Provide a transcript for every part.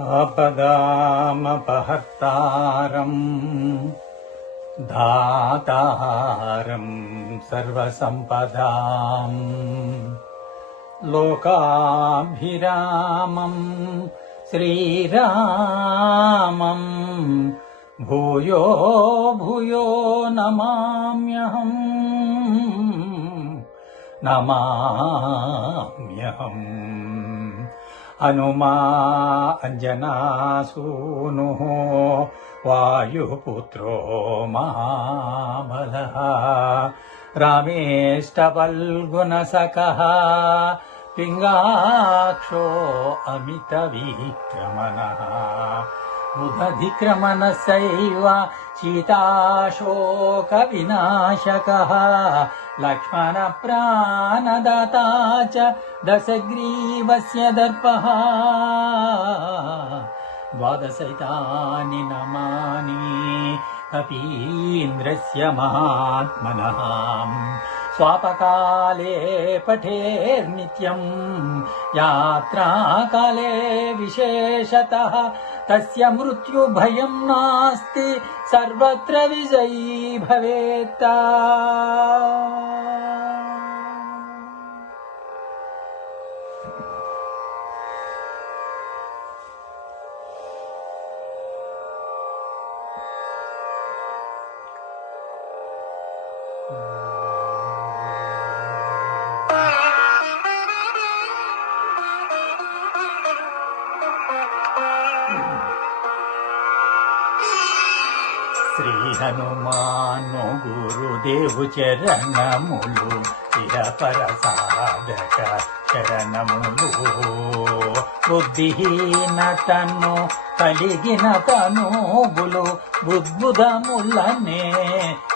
आपदामपहर्तारम् धातारं सर्वसम्पदाम् लोकाभिरामं श्रीरामम् भूयो भूयो नमाम्यहम् नमाम्यहम् हनुमा अञ्जनासूनुः वायुपुत्रो महाबलः रामेष्टपल्गुणसखः पिङ्गाक्षो अमितविक्रमणः बुधधिक्रमणस्यैव सीताशोकविनाशकः लक्ष्मणप्राणदाता च दशग्रीवस्य दर्पः। द्वादशैतानि नमानि कपीन्द्रस्य महात्मनः। स्वापकाले पठेर्नित्यम् यात्राकाले विशेषतः तस्य मृत्युभयं नास्ति सर्वत्र विजयी भवेत् శ్రీ హనుమాను గురుదేవు చరణములు చిరపర సాధక చరణములు. బుద్ధిహీనతను కలిగిన తనుబులు బుద్బుధములనే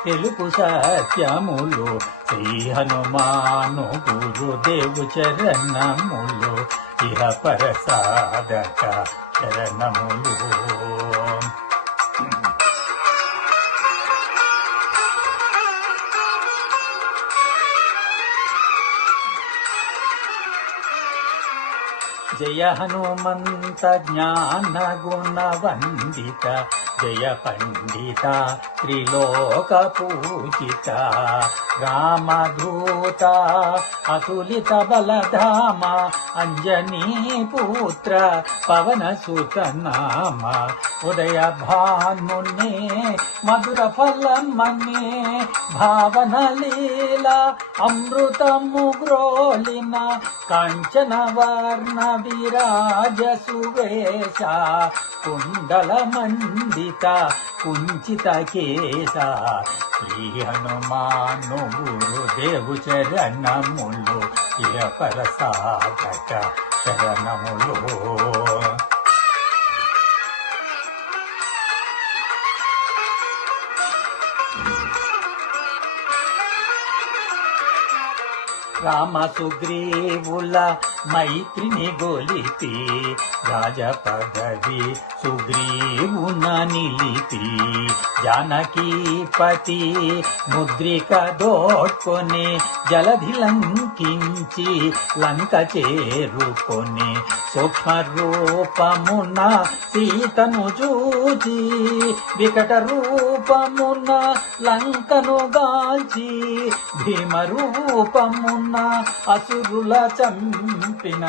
తెలుపు సత్యములు శ్రీ హనుమాను గురుదేవు చరణములు ఇహ పర చరణములు. జయ హనుమంత జ్ఞాన గుణవందిత జయ పండిత త్రిలోక పూజిత రామధూత అతులిత బలధామ అంజనీ పుత్ర పవన సుతనామ ఉదయ భానునే మధుర ఫలమనే భావన లీల అమృతము గ్రోలిన కాంచన వర్ణ విరాజ సువేశ కుండల మండిత కుంచిత కేశ. శ్రీ హనుమాను గురుదేవు చరణములు ఇర పరసాధక శరణములు రామ సుగ్రీవుల మైత్రిని గోలిపి రాజ పదవి సుగ్రీవున నిలిపి జానకీపతి ముద్రిక దోట్కొని జలధి లంకించి లంక చేరుకొని సూక్ష్మ రూపమున సీతను చూచి వికట రూపమున లంకను గాల్చి భీమ రూపమున అసురుల చంపి పంపిన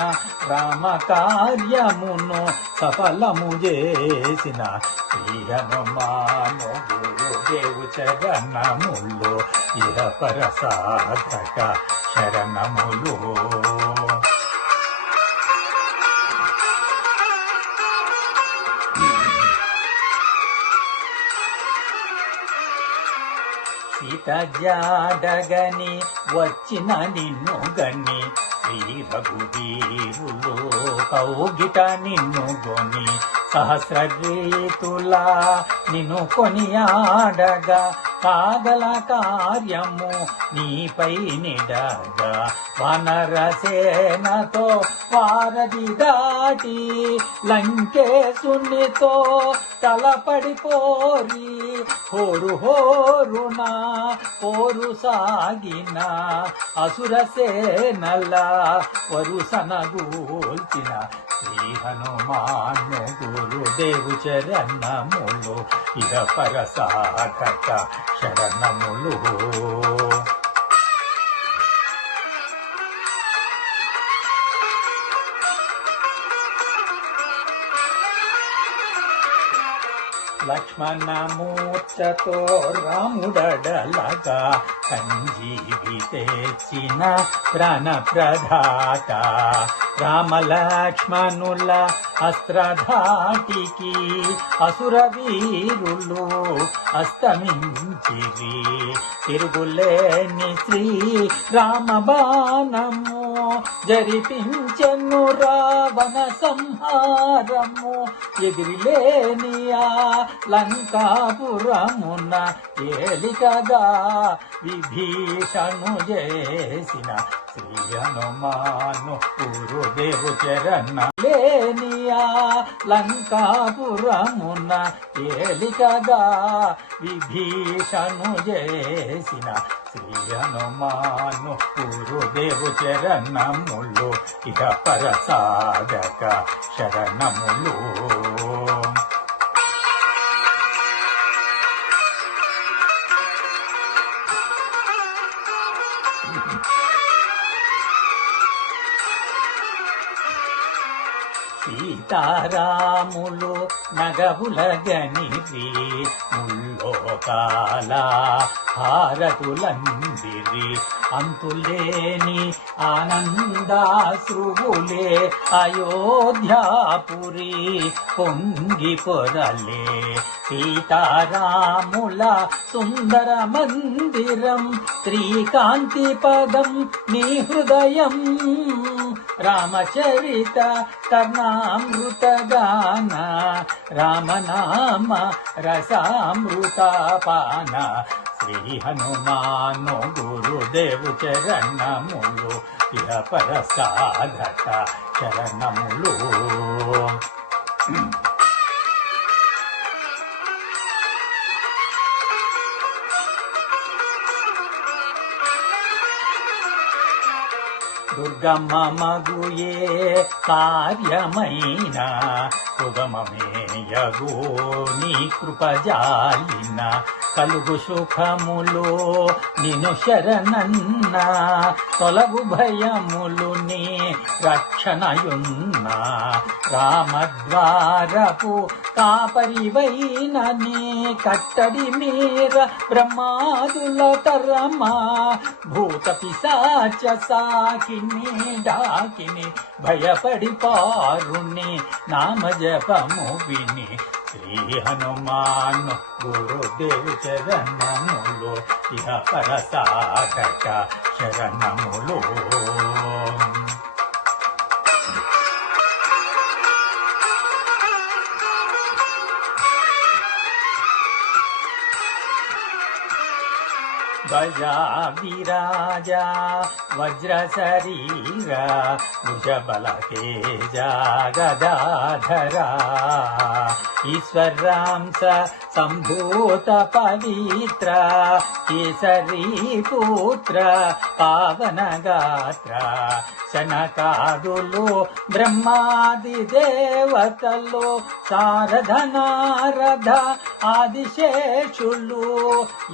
రామ కార్యమును సఫలము చేసిన శ్రీ హనుమాను గురుదేవు చరణములు ఇహ పర సాధక శరణములు. సీత జాడగని వచ్చిన నిన్ను గని శ్రీ రఘువీరులు కౌగిట నిన్ను గొని సహస్ర రీతులా నిన్ను కొనియాడగా కాగల కార్యము నీపై నిడగా. వనరసేనతో వారధి దాటి లంకేశునితో తలపడిపోరి హోరు హోరున పోరు సాగిన అసురసేనల వరుసనగూల్చిన శ్రీ హనుమాను గురుదేవు చరణములు ఇహ పరసాగత శరణములు. లక్ష్మణమూర్చతో రాముడడలగా సంజీవి తెచ్చిన ప్రాణ ప్రధాత రామ లక్ష్మణుల అస్త్రధాటికి అసుర వీరులు అస్తమించిరి. తిరుగులేని శ్రీ రామబాణము జరిపించెను రావణ సంహారము. ఎగిరిలేని ఆ లంకాపురమున ఏలికగా విభీషణు చేసిన శ్రీ హనుమాను గురుదేవు చరణ. లేనియా లంకాపురమున ఏలికగా విభీషణు చేసిన శ్రీ హనుమాను గురుదేవు చరణములు ఇక పరసాగక శరణములు. సీతారాములు నగవుల గనిరి ముల్లోకాల హారతులందిరి అంతులేని ఆనందాశ్రువులే అయోధ్యాపురి పొంగి పొరలే. సీతారాముల సుందర మందిరం శ్రీకాంతి పదం నీ హృదయం. రామచరిత కర్ణామృత గాన రామనామ రసామృత పాన శ్రీ హనుమాను గురుదేవు చరణములు ఇహ పరసాధక చరణములు. దుర్గమ్మ మగుయే కార్యమైన సుగమమేయగో నీ కృపజాలిన. కలుగు సుఖములో నిను శరణన్న. తొలగు భయములు నీ రక్షణయున్న. రామద్వారపు కాపరివైన నీ కట్టడి మీర బ్రహ్మాదుల తరమా. భూత పిశాచ సాకిని డాకిని భయపడి పారుణి నామజ జపము విని శ్రీ హనుమాన్ గురుదేవి చరణములు ఇహ పరసాగక శరణములు. ధ్వజా విరాజా వజ్ర శరీర భుజబల తేజ గదాధరా. ఈశ్వరాంస సంభూత పవిత్ర కేసరీ పుత్ర పావన గాత్ర శనకాదులు బ్రహ్మాది దేవతలు సారధనారధ ఆదిశేషులు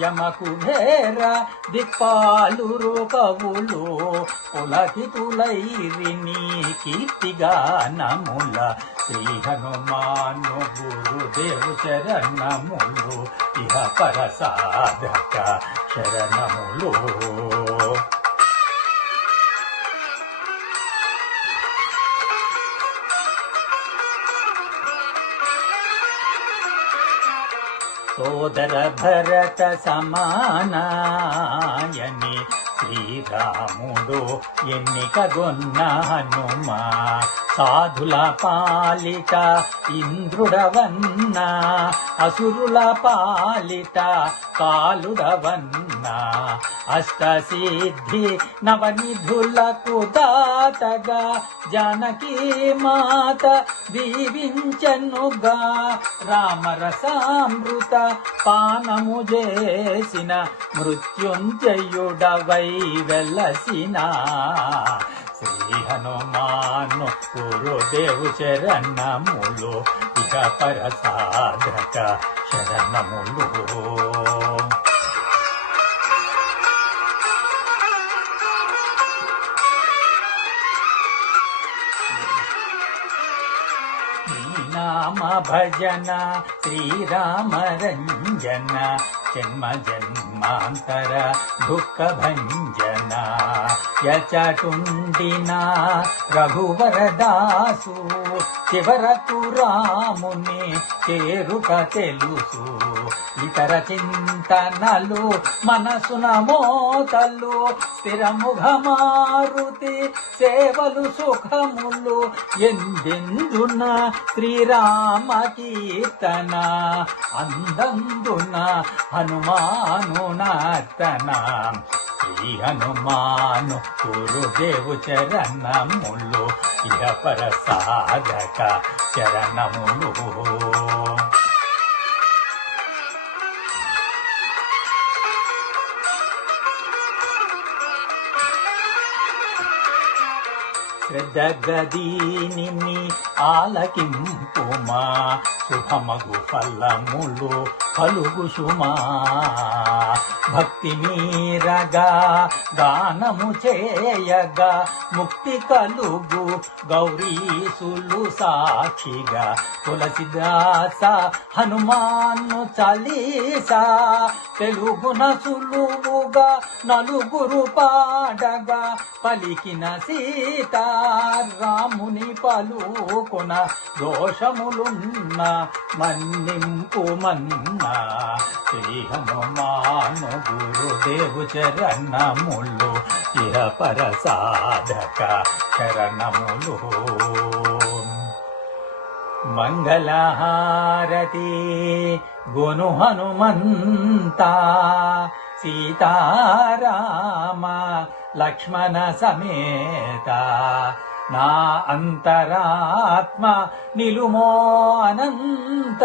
యమకుభేరా దిక్పాలు రూపవులు పులకితులైరిని కీర్తిగా నముల శ్రీ హనుమాను గురుదేవు శరణములు ఇహ పరసాధక శరణములు. సోదర భరత సమానాయని శ్రీరాముడు ఎన్నికగొన్న హనుమ. సాధుల పాలిట ఇంద్రుడవన్న అసురుల పాలిట కాలుడవన్న. అష్టసిద్ధి నవనిధులకు దాతగా జానకీ మాత దీవించనుగా రామరసామృత పానము చేసిన మృత్యుంజయుడవై వెలసిన. శ్రీ హనుమాను గురుదేవు చరణములు ఇక పరసాధక శరణములు. भजन श्रीरामरञ्जन। జన్మ జన్మాంతర దుఃఖ భంజన యచటుండిన రఘువరదాసు చివరకు రాముని చేరుక తెలుసు. ఇతర చింతనలు మనసున మోతలు స్థిరముఖ మారుతి సేవలు సుఖములు ఎందెందున శ్రీరామ కీర్తన అందందున హనుమాను నర్తన శ్రీ హనుమాను గురుదేవు చరణములు ఇహ పరసాధక చరణములు. శ్రద్ధగదీని ఆలకింపుమా శుభమగు ఫలములు పలుగు సుమా భక్తి మీరగా దానము చేయగా ముక్తి కలుగు గౌరీసులు సాక్షిగా. తులసిదాస హనుమాన్ను చలీసా. తెలుగున సులువుగా నలుగురు పాడగా పలికిన సీతారా. పలుకొన దోషములున్న మన్నింపు మన్న. శ్రీ హనుమాను గురుదేవు చరణములు ఇహ పరసాధక చరణములు. మంగళహారతి గును హనుమంత సీతారామ లక్ష్మణ సమేత. నా అంతరాత్మ నిలుమో అనంత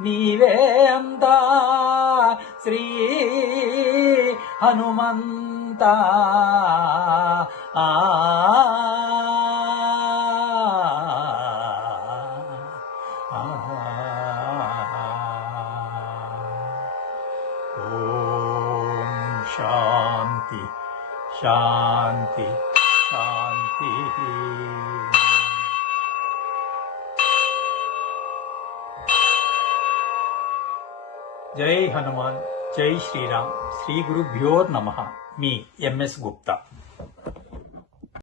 నీవే అంత శ్రీ హనుమంత. ఆ. ఓం శాంతి శాంతి శాంతి. జై హనుమాన్ జై శ్రీరామ్ శ్రీ గురుభ్యో నమ మీ ఎంఎస్ గుప్తా